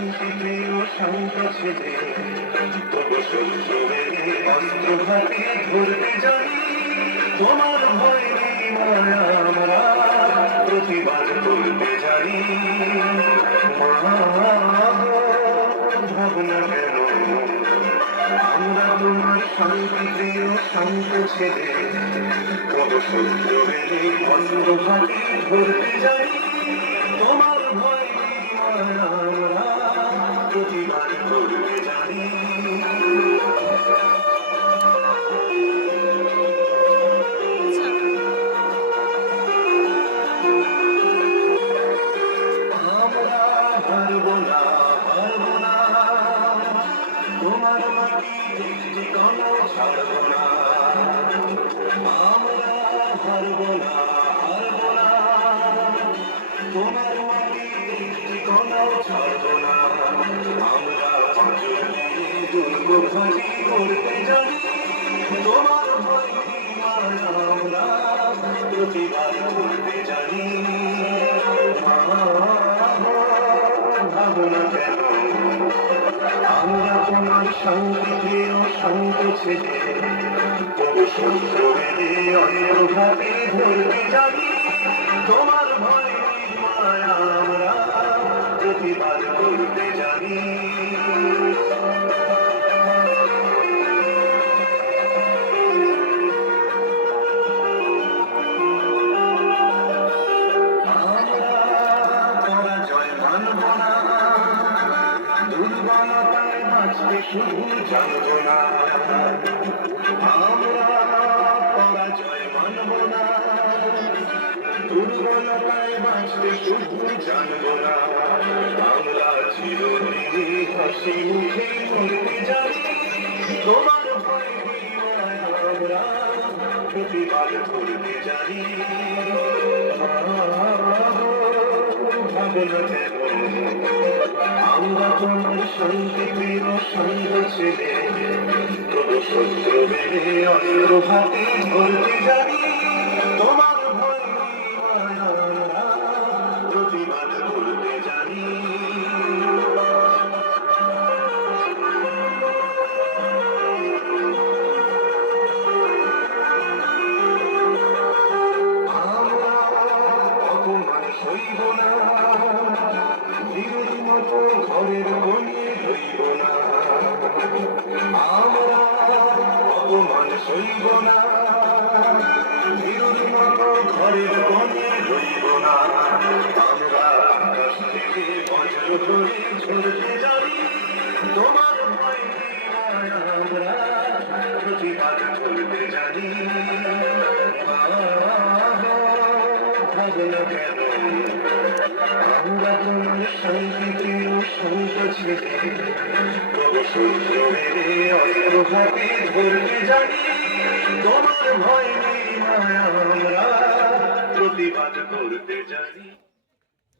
শান্তিপ্রিয় শান্ত ছেলে, তবু শত্রুরে অস্ত্র হাতে ধরতে জানি। তোমার ভয় নেই মায়া, আমরা প্রতিবাদ করতে জানি। ভাবনা কেন আমরা তোমার শান্তিপ্রিয় শান্ত ছেলে, তবু শত্রুরে অস্ত্র হাতে ধরতে জানি। তোমার ভয় নেই মায়া, আমরা প্রতিবাদ করতে জানি। আমরা হারবো না, হারবো না, তোমার মাটি একটি কণাও ছাড়বো না। আমরা হারবো না, হারবো না, তোমার মাটি একটি কণাও ছাড়বো না। আমরা পাঁচর দিয়ে দুর্গ ঘাঁটি করতে জানি। তোমার ভয় নেই মায়া, আমরা প্রতিবাদ করতে জানি। ভাবনা কেন আমরা তোমার শান্তিপ্রিয় শান্ত ছেলে, তবু শত্রুরে অস্ত্রঘাতে ধরতে জানি। তোমার ভয় নেই মায়া, আমরা প্রতিবাদ করতে জানি। দুর্বলতায় বাঁচতে শুধু জানবো না, আমরা পরাজয় মানব না। দুর্বলতায় বাঁচতে শুধু জানবো না, আমরা চিরদিনই হাসি মুখে মরতে জানি। তোমার ভয় নেই মায়া, আমরা প্রতিবাদ করতে জানি। ভাবনা কেন আমরা তোমার শান্তিপ্রিয় শান্ত ছেলে, তবু শত্রুরে অস্ত্র হাতে ধরতে জানি। তোমার ভয় নেই মায়া, আমরা প্রতিবাদ করতে জানি। আমরা অপমান সইব না, বীরের মতো ঘরের কোণে রইব না। আমরা অপমান সইব না, বীরের মতো ঘরের কোণে রইব না। আমরা আকাশ থেকে বজ্র ধরে ঝরতে জানি। তোমার ভয় নেই মায়া, আমরা প্রতিবাদ করতে জানি। ভাবনা কেন আমরা তোমার শান্তিপ্রিয় শান্ত ছেলে, তবু শত্রুরে অস্ত্র হাতে ধরতে জানি। তোমার ভয় নেই মায়া, আমরা প্রতিবাদ করতে জানি।